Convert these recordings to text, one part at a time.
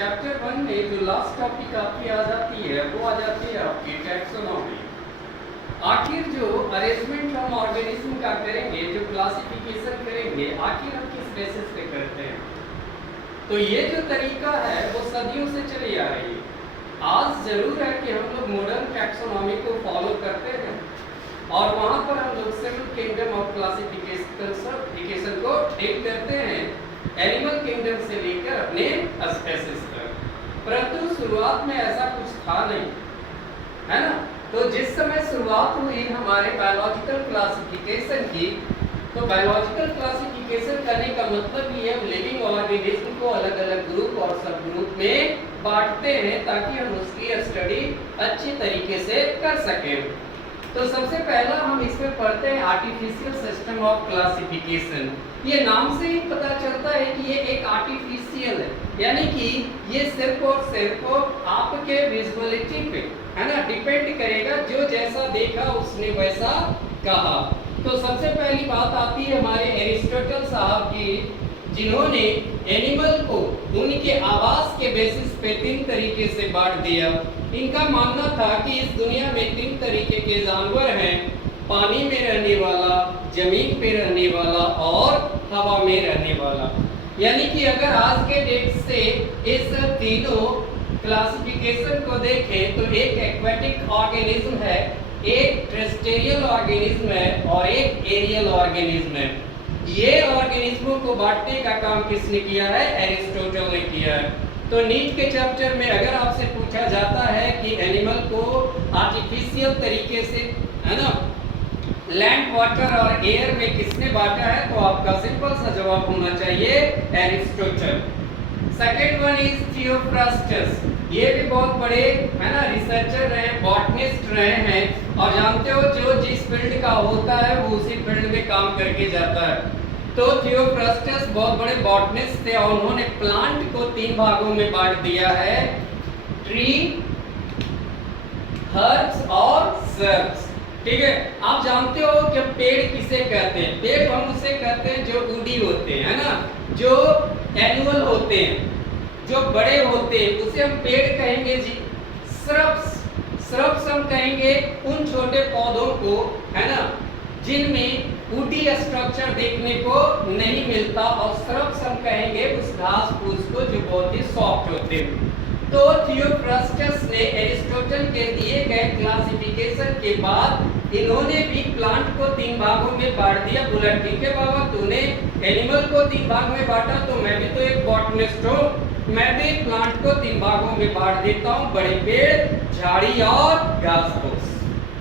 Chapter 1 में जो last topic आपकी आ जाती है वो आ जाती है आपकी टैक्सोनॉमी। आखिर जो अरेंजमेंट हम ऑर्गेनिज्म का करेंगे, जो क्लासिफिकेशन करेंगे, आखिर हम किस बेसिस पे करते हैं। तो ये जो तरीका है वो सदियों से चली आ रही है। आज जरूर है कि हम लोग मॉडर्न टैक्सोनॉमी को फॉलो करते हैं और वहाँ पर हम लोग सेवन किंगडम ऑफ क्लासिफिकेशन को टेक करते हैं, एनिमल किंगडम से लेकर अपने स्पेसीज तक। परंतु शुरुआत में ऐसा कुछ था नहीं, है ना। तो जिस समय शुरुआत हुई हमारे बायोलॉजिकल क्लासिफिकेशन की, तो बायोलॉजिकल क्लासिफिकेशन करने का मतलब ये है लिविंग ऑर्गेनिज्म को अलग अलग ग्रुप और सब ग्रुप में बांटते हैं ताकि हम उसकी स्टडी अच्छी तरीके से कर सकें। तो सबसे पहला हम इसमें पढ़ते हैं आर्टिफिशियल सिस्टम ऑफ क्लासिफिकेशन। ये नाम से ही पता चलता है कि ये एक आर्टिफिशियल है, यानी कि ये सिर्फ और सिर्फ आपके विजुअलिटी पे, है ना, डिपेंड करेगा। जो जैसा देखा उसने वैसा कहा। तो सबसे पहली बात आती है हमारे एरिस्टोटल साहब की, जिन्होंने एनिमल को उनके आवास के बेसिस पे 3 तरीके से बांट दिया। इनका मानना था कि इस दुनिया में 3 तरीके के जानवर हैं, पानी में रहने वाला, जमीन पे रहने वाला और हवा में रहने वाला। यानी कि अगर आज के डेट से इस तीनों क्लासिफिकेशन को देखें तो एक एक्वेटिक ऑर्गेनिज्म है, एक टेरेस्ट्रियल ऑर्गेनिज्म है और एक एरियल ऑर्गेनिज्म है। ये ऑर्गेनिज्मों को बांटने का काम किसने किया है? एरिस्टोटल ने किया है। तो नीट के चैप्टर में अगर आपसे पूछा जाता है कि एनिमल को आर्टिफिशियल तरीके से, है ना, लैंड, वाटर और एयर में किसने बांटा है, तो आपका सिंपल सा जवाब होना चाहिए Aristotle. Second one is Theophrastus. ये भी बहुत बड़े, है ना, रिसर्चर रहे, बॉटनिस्ट रहे हैं और जानते हो जो जिस फील्ड का होता है वो उसी फील्ड में काम करके जाता है। तो थियोफ्रास्टस बहुत बड़े बॉटनिस्ट थे और उन्होंने प्लांट को 3 भागों में बांट दिया है, ट्री, हर्ब्स और सर्ब्स। ठीक है, आप जानते हो कि पेड़ किसे कहते हैं? पेड़ हम उसे कहते हैं जो वुडी होते हैं, है ना, जो एनुअल होते हैं, जो बड़े होते हैं, उसे हम पेड़ कहेंगे जी। श्रब्स हम कहेंगे उन छोटे पौधों को, है ना, जिनमें वुडी स्ट्रक्चर देखने को नहीं मिलता, और श्रब्स हम कहेंगे उस घास फूस को जो बहुत ही सॉफ्ट होते हैं। तो थियोफ्रास्टस ने एरिस्टोटल के दिए गए क्लासिफिकेशन के बाद इन्होंने भी प्लांट को 3 भागों में बांट दिया। बोला ठीक है बाबा, तूने एनिमल को 3 भाग में बांटा तो मैं भी तो एक बॉटनिस्ट हूँ, मैं भी प्लांट को 3 भागों में बांट देता हूँ, बड़े पेड़, झाड़ी और घास फूस।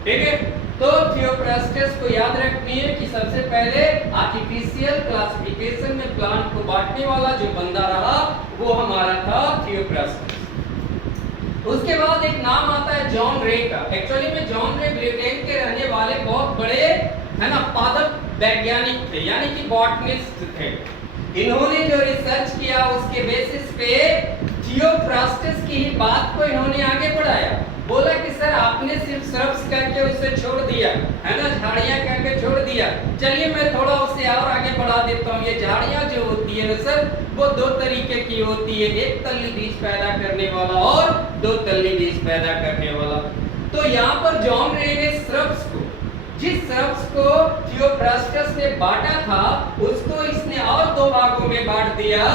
ठीक है, तो थियोफ्रास्टस को याद रखनी है कि सबसे पहले आर्टिफिशियल क्लासिफिकेशन में प्लांट को बांटने वाला जो बंदा रहा वो हमारा था थियोफ्रास्टस। उसके बाद एक नाम आता है जॉन रे का। एक्चुअली में जॉन रे ब्रिटेन के रहने वाले बहुत बड़े, है ना, पादप वैज्ञानिक थे, यानी कि बॉटनिस्ट थे। इन्होंने जो रिसर्च किया उसके बेसिस पे थियोफ्रास्टस की ही बात को इन्होंने आगे बढ़ाया। बोला कि सर आपने सिर्फ श्रब्स करके उसे छोड़ दिया, है ना, झाड़ियां करके छोड़ दिया, चलिए मैं थोड़ा उसे और आगे बढ़ा देता हूँ। ये झाड़ियां जो होती है ना सर, वो 2 तरीके की होती है, एक तल्ली बीज पैदा करने वाला और 2 तल्ली बीज पैदा करने वाला। तो यहाँ पर जॉन रे ने श्रब्स को, जिस श्रब्स को थियोफ्रास्टस ने बांटा था उसको इसने और 2 भागों में बांट दिया,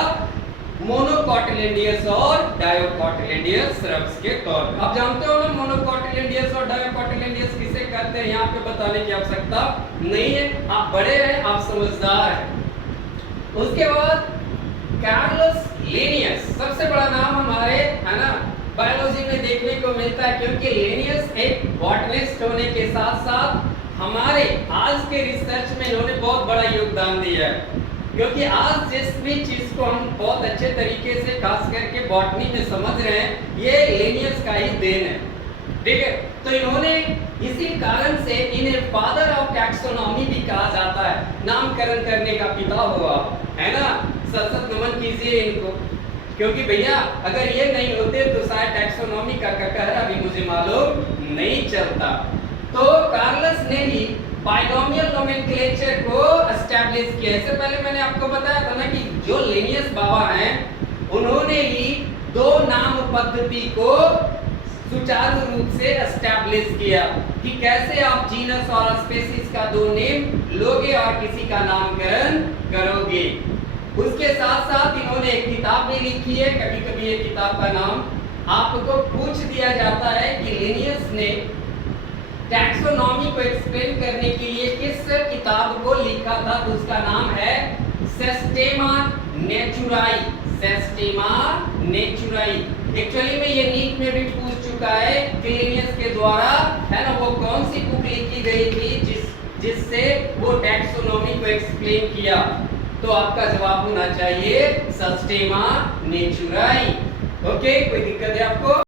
मोनोकोटिलेडोनस और डायोकोटिलेडोनस श्रब्स के तौर पर। आप जानते हो ना मोनोकोटिलेडोनस और डायोकोटिलेडोनस किसे कहते हैं, यहाँ पे बताने की आवश्यकता नहीं है, आप बड़े हैं, आप समझदार हैं। उसके बाद कार्लोस लिनियस, सबसे बड़ा नाम हमारे, है ना, बायोलॉजी में देखने को मिलता है, क्योंकि लिनियस एक बॉटनिस्ट होने के साथ साथ हमारे आज के रिसर्च में इन्होंने बहुत बड़ा योगदान दिया है। क्योंकि आज जिस भी चीज को हम बहुत अच्छे तरीके से खास करके बॉटनी में समझ रहे हैं, ये लिनियस का ही देन है। ठीक है, तो इन्होंने इसी कारण से इन्हें फादर ऑफ टैक्सोनॉमी भी कहा जाता है। नामकरण करने का पिता हुआ, है ना, सशक्त नमन कीजिए इनको, क्योंकि भैया अगर ये नहीं होते तो शायद टैक्सोनॉमी का कहरा भी मुझे मालूम नहीं चलता। तो कार्लस ने ही बाइनोमियल नोमेनक्लेचर को एस्टैब्लिश किया। इससे पहले मैंने आपको बताया था ना कि जो लिनियस बाबा हैं उन्होंने ही दो नाम पद्धति को सुचारू रूप से एस्टैब्लिश किया कि कैसे आप जीनस और स्पीशीज का दो नेम लोगे और किसी का नामकरण करोगे। उसके साथ साथ इन्होंने एक किताब भी लिखी है। कभी कभी ये किताब का नाम आपको पूछ दिया जाता है कि लिनियस ने टैक्सोनॉमी को एक्सप्लेन करने के लिए किस किताब को लिखा था, तो उसका नाम है सिस्टेमा नेचुराई। सिस्टेमा नेचुराई। एक्चुअली में ये नीट में भी पूछ चुका है कि लिनियस के द्वारा, है ना, वो कौन सी बुक लिखी गई थी जिससे वो टैक्सोनॉमी को एक्सप्लेन किया। तो आपका जवाब होना चाहिए सिस्टेमा नेचुराई। ओके, कोई दिक्कत है आपको?